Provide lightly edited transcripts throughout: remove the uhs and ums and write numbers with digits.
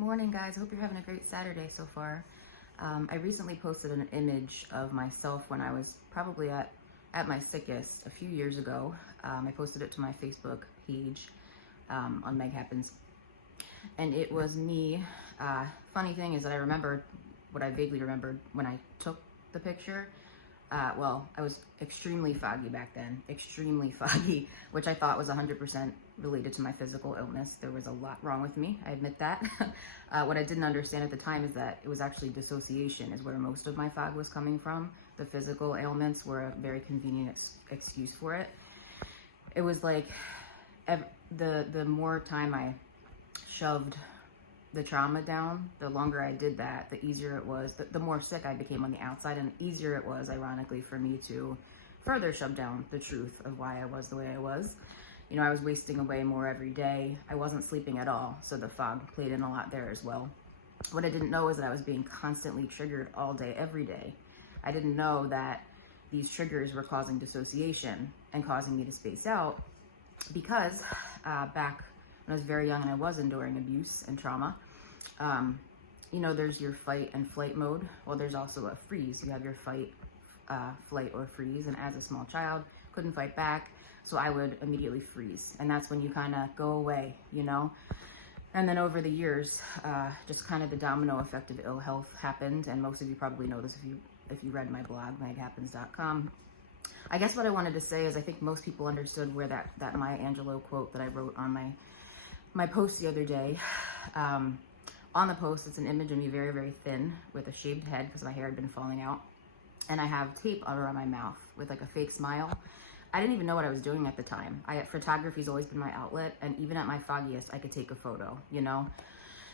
Morning, guys. Hope you're having a great Saturday so far. I recently posted an image of myself when I was probably at my sickest a few years ago. I posted it to my Facebook page on Meg Happens, and it was me. Funny thing is that I remember what I vaguely remembered when I took the picture. Well, I was extremely foggy back then, extremely foggy, which I thought was 100% related to my physical illness. There was a lot wrong with me, I admit that. What I didn't understand at the time is that it was actually dissociation is where most of my fog was coming from. The physical ailments were a very convenient excuse for it. It was like the more time I shoved the trauma down, the longer I did that, the easier it was, the more sick I became on the outside, and the easier it was, ironically, for me to further shove down the truth of why I was the way I was. You know, I was wasting away more every day. I wasn't sleeping at all, so the fog played in a lot there as well. What I didn't know is that I was being constantly triggered all day, every day. I didn't know that these triggers were causing dissociation and causing me to space out because back when I was very young and I was enduring abuse and trauma, you know, there's your fight and flight mode. Well, there's also a freeze. You have your fight, flight, or freeze. And as a small child, couldn't fight back, so I would immediately freeze. And that's when you kind of go away, you know? And then over the years, just kind of the domino effect of ill health happened. And most of you probably know this if you read my blog, meghappens.com. I guess what I wanted to say is I think most people understood where that Maya Angelou quote that I wrote on my post the other day. On the post, it's an image of me very, very thin with a shaved head because my hair had been falling out. And I have tape around my mouth with like a fake smile. I didn't even know what I was doing at the time. Photography's always been my outlet. And even at my foggiest, I could take a photo, you know?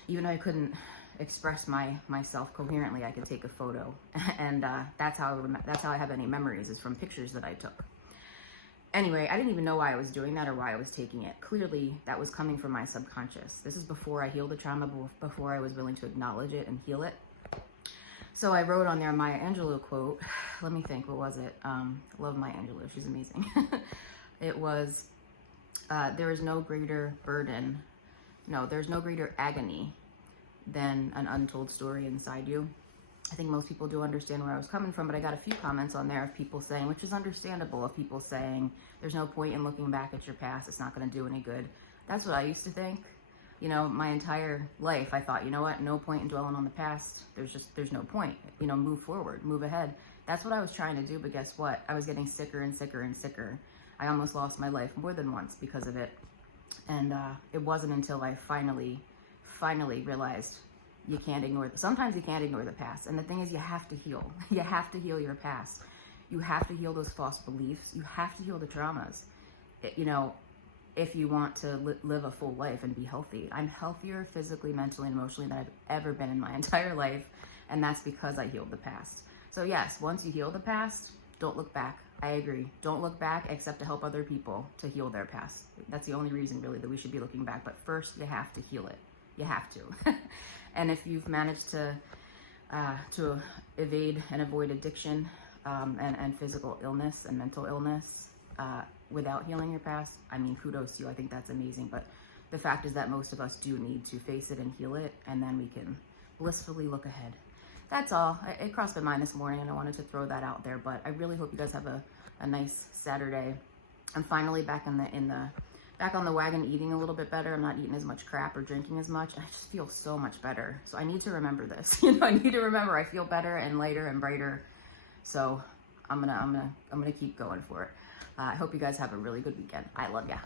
Even though I couldn't express myself coherently, I could take a photo. And that's how I have any memories, is from pictures that I took. Anyway, I didn't even know why I was doing that or why I was taking it. Clearly, that was coming from my subconscious. This is before I healed the trauma, before I was willing to acknowledge it and heal it. So I wrote on there Maya Angelou quote. Let me think, what was it? Love Maya Angelou, she's amazing. It was, there is no greater burden, there's no greater agony than an untold story inside you. I think most people do understand where I was coming from, but I got a few comments on there of people saying, which is understandable, of people saying, there's no point in looking back at your past, it's not going to do any good. That's what I used to think. You know, my entire life, I thought, you know what, no point in dwelling on the past. There's no point, move forward, move ahead. That's what I was trying to do, but guess what? I was getting sicker and sicker and sicker. I almost lost my life more than once because of it. And it wasn't until I finally realized sometimes you can't ignore the past. And the thing is, you have to heal. You have to heal your past. You have to heal those false beliefs. You have to heal the traumas, if you want to live a full life and be healthy. I'm healthier physically, mentally, and emotionally than I've ever been in my entire life. And that's because I healed the past. So yes, once you heal the past, don't look back. I agree. Don't look back except to help other people to heal their past. That's the only reason really that we should be looking back. But first, you have to heal it. You have to. And if you've managed to evade and avoid addiction and physical illness and mental illness without healing your past, I mean, kudos to you. I think that's amazing. But the fact is that most of us do need to face it and heal it, and then we can blissfully look ahead. That's all. It crossed my mind this morning, and I wanted to throw that out there. But I really hope you guys have a nice Saturday. I'm finally back back on the wagon, eating a little bit better. I'm not eating as much crap or drinking as much. I just feel so much better. So I need to remember this. I need to remember I feel better and lighter and brighter. So I'm gonna keep going for it. I hope you guys have a really good weekend. I love ya.